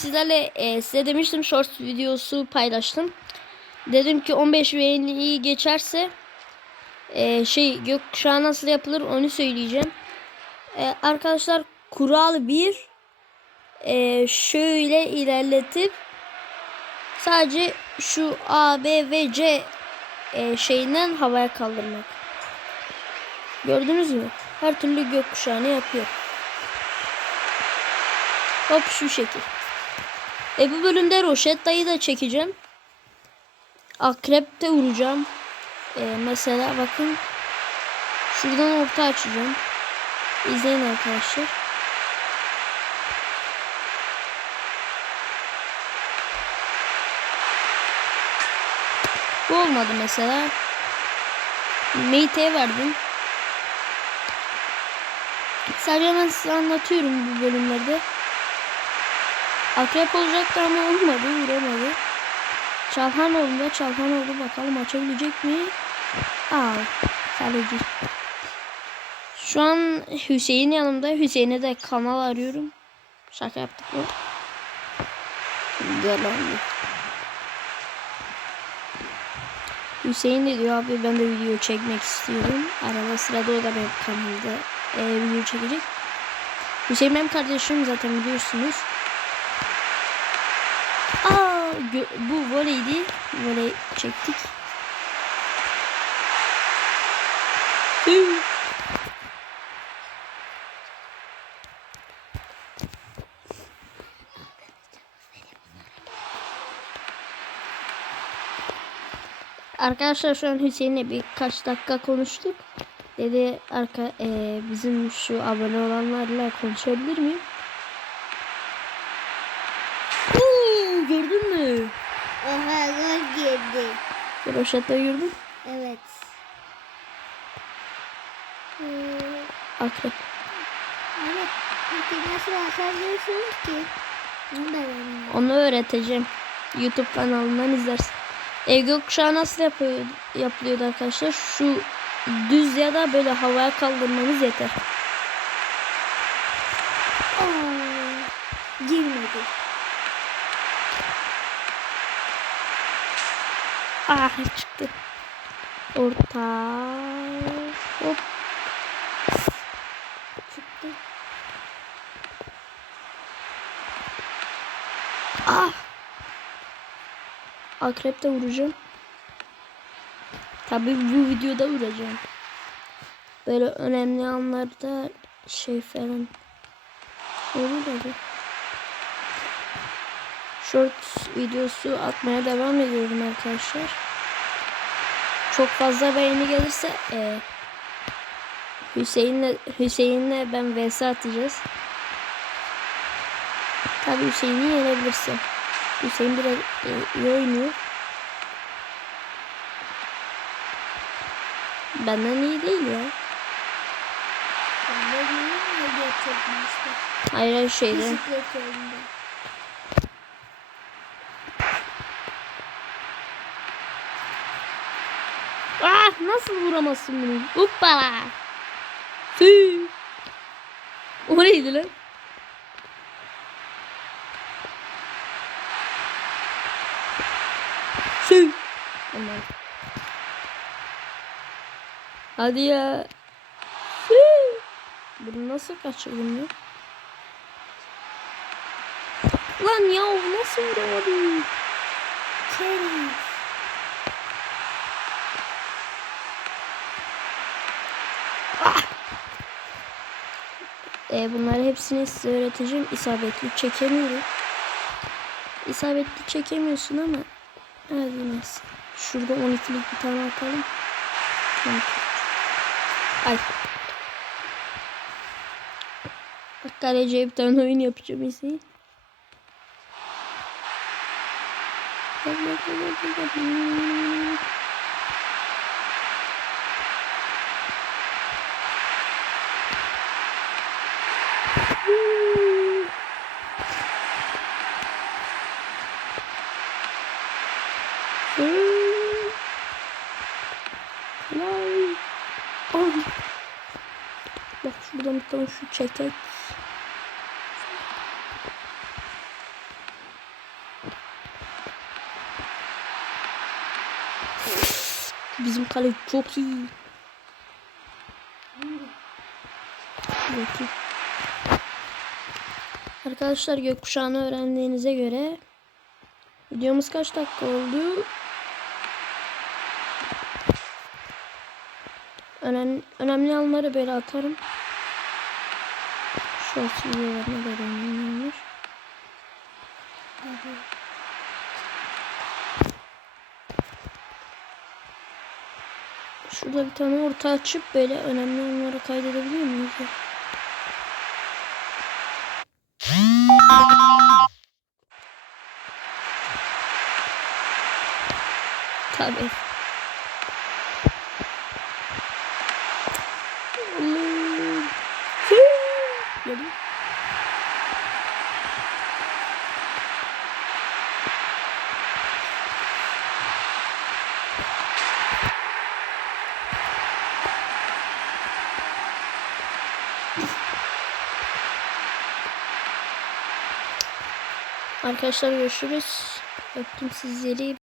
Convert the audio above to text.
sizlerle e, size demiştim short videosu paylaştım. Dedim ki 15 beğeni geçerse e, şey gökkuşağı nasıl yapılır onu söyleyeceğim. E, arkadaşlar kural 1 e, şöyle ilerletip sadece şu A, B ve C e, şeyinden havaya kaldırmak. Gördünüz mü? Her türlü gökkuşağını yapıyor. Hop şu şekil. E bu bölümde Roşetta'yı da çekeceğim. Akrep de vuracağım. E, mesela bakın. Şuradan orta açacağım. İzleyin arkadaşlar. Bu olmadı mesela. Mate'ye verdim. Sadece ben size anlatıyorum bu bölümlerde. Akrep olacaktı ama olmadı, vuramadı. Çalhanoğlu'nda Çalhanoğlu bakalım açabilecek mi? Aa, kaleci. Şu an Hüseyin yanımda. Hüseyin'e de kanal arıyorum. Şaka yaptık mı? Gel. Hüseyin de diyor abi ben de video çekmek istiyorum. Arada sırada o da benim kanalda e, video çekecek. Hüseyin benim kardeşim zaten biliyorsunuz. Bu voleydi. Voley çektik. Arkadaşlar şu an Hüseyin'le birkaç dakika konuştuk. Dedi arka e, bizim şu abone olanlarla konuşabilir miyim? Oha gol girdi. Roşet'te gördün. Evet. Ee, Akrep. evet. Peki nasıl atabilirsiniz ki? Onu da öğrenin. Onu öğreteceğim. YouTube kanalından izlersin. E, gökkuşağı nasıl yapıyor, yapılıyordu arkadaşlar? Şu düz ya da böyle havaya kaldırmanız yeter. Ah çıktı. Orta. Hop. Çıktı. Ah. Akrep de vuracağım. Tabii bu videoda vuracağım. Böyle önemli anlarda şey falan olur bu. Short videosu atmaya devam ediyorum arkadaşlar. Çok fazla beğeni gelirse e, Hüseyin'le Hüseyin'le ben vs atacağız. Tabii Hüseyin'i yenebilirsin. Hüseyin biraz e, iyi oynuyor. Benden iyi değil ya. Hayır hayır şeyde. Bisiklet. Ah nasıl vuramazsın bunu? Hoppala. Tüh. O neydi lan? Tüh. Aman. Hadi ya. Bunu nasıl kaçırdım ya? Lan ya nasıl vuramadım? Kerim. E, bunları hepsini size öğreteceğim. İsabetli çekemiyorum. İsabetli çekemiyorsun ama hadi neyse. Şurada 12'lik bir tane atalım. 12. Ay. Bak kaleciye bir tane oyun yapacağım izleyin. Vay. Tam şu çeket. Bizim kale çok iyi. Bakayım. Arkadaşlar gökkuşağını öğrendiğinize göre videomuz kaç dakika oldu? Önem önemli anları böyle atarım. Böyle önemli anlar. Hadi. Şurada bir tane orta açıp böyle önemli anları kaydedebiliyor muyuz? Tabii. Dedim. Arkadaşlar görüşürüz. Öptüm sizleri.